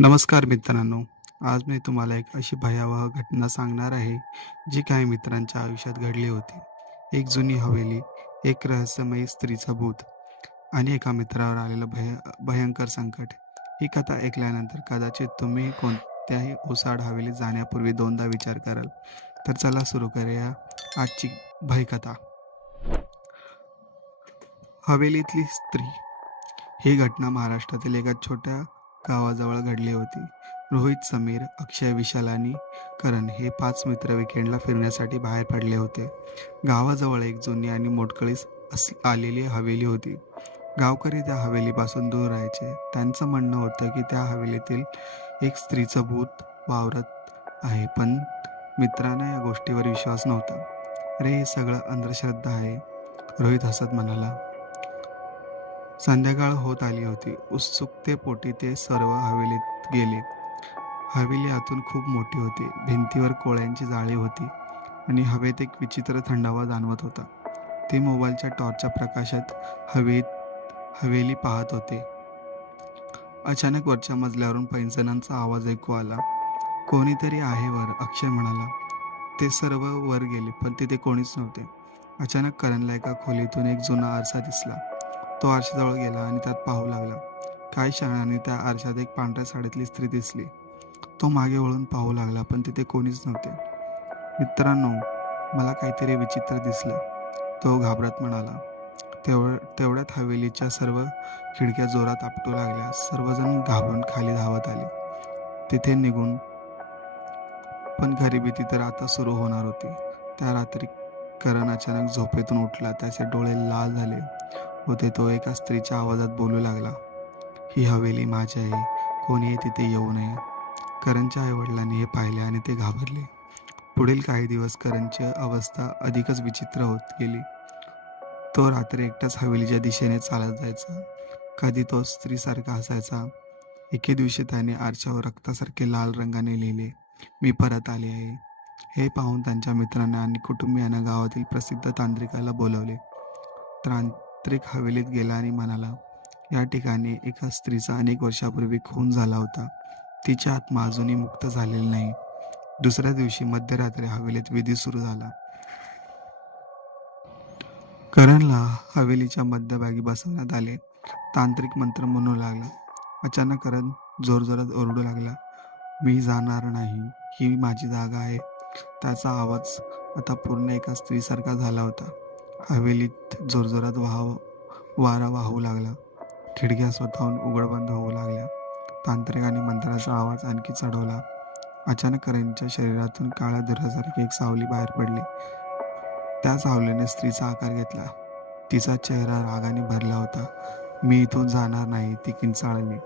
नमस्कार मित्रांनो. आज मी तुम्हाला एक अशी भयावह घटना सांगणार आहे, जी काही मित्रांच्या आयुष्यात घडली होती. एक जुनी हवेली, एक रहस्यमयी स्त्रीचं भूत आणि एका मित्रावर आलेलं भयंकर संकट. ही कथा ऐकल्यानंतर कदाचित तुम्ही कोणत्याही ओसाड हवेलीत जाण्यापूर्वी दोनदा विचार कराल. तर चला सुरू करूया आजची भयकथा. हवेलीतली स्त्री. ही घटना महाराष्ट्रातील एका छोट्या गावाजवळ घडली होती. रोहित, समीर, अक्षय, विशाल आणि करण हे 5 मित्र विकेंडला फिरण्यासाठी बाहेर पडले होते. गावाजवळ एक जुनी आणि मोडकळीस आलेली हवेली होती. गावकरी त्या हवेलीपासून दूर राहायचे. त्यांचं म्हणणं होतं की त्या हवेलीतील एक स्त्रीचं भूत वावरत आहे, पण मित्रांना या गोष्टीवर विश्वास नव्हता. "अरे, हे सगळं अंधश्रद्धा आहे," रोहित हसत म्हणाला. संध्याकाळ होत आली होती. उत्सुकतेपोटी ते सर्व हवेलीत गेले. हवेली आतून खूप मोठी होती. भिंतीवर कोळ्यांची जाळी होती आणि हवेत एक विचित्र थंडावा जाणवत होता. ते मोबाईलच्या टॉर्चच्या प्रकाशात हवेली पाहत होते. अचानक वरच्या मजल्यावरून पैंजणांचा आवाज ऐकू आला. "कोणीतरी आहे वर," अक्षय म्हणाला. ते सर्व वर गेले, पण तिथे कोणीच नव्हते. अचानक करणला एका खोलीतून एक जुना आरसा दिसला. तो आरशाजवळ गेला आणि त्यात पाहू लागला. काही क्षणांनी त्या आरशात एक पांढऱ्या साडीतली स्त्री दिसली. तो मागे वळून पाहू लागला, पण तिथे कोणीच नव्हते. "मित्रांनो, मला काहीतरी विचित्र दिसलं," तो घाबरत म्हणाला. तेवढ्यात हवेलीच्या सर्व खिडक्या जोरात आपटू लागल्या. सर्वजण घाबरून खाली धावत आले. तिथे निघून पण खरी भीती तर आता सुरू होणार होती. त्या रात्री करण अचानक झोपेतून उठला. त्याचे डोळे लाल झाले होते. तो एका स्त्रीच्या आवाजात बोलू लागला, "ही हवेली माझी आहे. कोणीही तिथे येऊ नये." करणच्या आईवडिलांनी हे पाहिले आणि ते घाबरले. पुढील काही दिवस करणची अवस्था अधिकच विचित्र होत गेली. तो रात्री एकटाच हवेलीच्या दिशेने चालत जायचा. कधी तो स्त्रीसारखा हसायचा. एके दिवशी त्याने आरशावर रक्तासारखे लाल रंगाने लिहिले, "मी परत आले आहे." हे पाहून त्यांच्या मित्रांना आणि कुटुंबियांना गावातील प्रसिद्ध तांत्रिकाला बोलवले. तांत्रिक हवेलीत गेला आणि म्हणाला, "या ठिकाणी एका स्त्रीचा अनेक वर्षापूर्वी खून झाला होता. तिची आत्मा अजूनही मुक्त झालेली नाही." दुसऱ्या दिवशी मध्यरात्री हवेलीत विधी सुरू झाला. करणला हवेलीच्या मध्यभागी बसवण्यात आले. तांत्रिक मंत्र म्हणू लागला. अचानक करण जोरजोरात ओरडू लागला, "मी जाणार नाही. ही माझी जागा आहे." त्याचा आवाज आता पूर्ण एका स्त्रीसारखा झाला होता. हवेलीत जोरजोरात वारा वाहू लागला. खिडक्या स्वतःहून उघड-बंद होऊ लागल्या. तांत्रिकाने मंत्राचा आवाज आणखी चढवला. अचानक करणच्या शरीरातून काळ्या धुरासारखी एक सावली बाहेर पडली. त्या सावलीने स्त्रीचा आकार घेतला. तिचा चेहरा रागाने भरला होता. "मी इथून जाणार नाही," ती किंचाळली.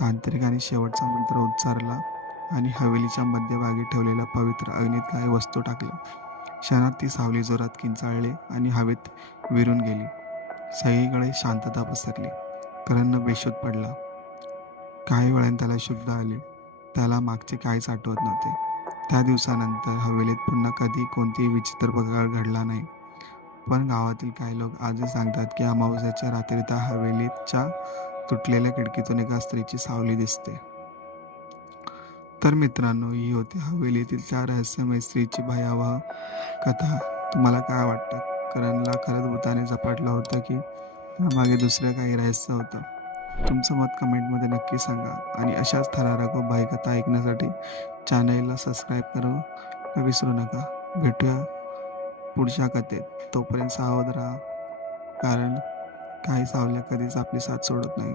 तांत्रिकाने शेवटचा मंत्र उच्चारला आणि हवेलीच्या मध्यभागी ठेवलेल्या पवित्र अग्नीत काही वस्तू टाकल्या. क्षणात ती सावली जोरात किंचाळली आणि हवेत विरून गेली. सगळीकडे शांतता पसरली. करण बेशुद्ध पडला. काही वेळाने त्याला शुद्ध आले. त्याला मागचे काहीच आठवत नव्हते. त्या दिवसानंतर हवेलीत पुन्हा कधी कोणतीही विचित्र प्रकार घडला नाही. पण गावातील काही लोक आजही सांगतात की अमावस्येच्या रात्री त्या हवेलीच्या तुटलेल्या खिडकीतून एका स्त्रीची सावली दिसते. तर मित्रांनो, ही होती हवेलीतील त्या रहस्यमय स्त्रीची भयावह कथा. तुम्हाला काय वाटतं? करणला खरंच भूताने झपाटलं होतं की त्यामागे दुसरं काही रहस्य होतं? तुमचं मत कमेंटमध्ये नक्की सांगा आणि अशाच थरारक व भयकथा ऐकण्यासाठी चॅनलला सबस्क्राईब करू विसरू नका. भेटूया पुढच्या कथेत. तोपर्यंत सावध राहा, कारण काही सावल्या कधीच आपली साथ सोडत नाही.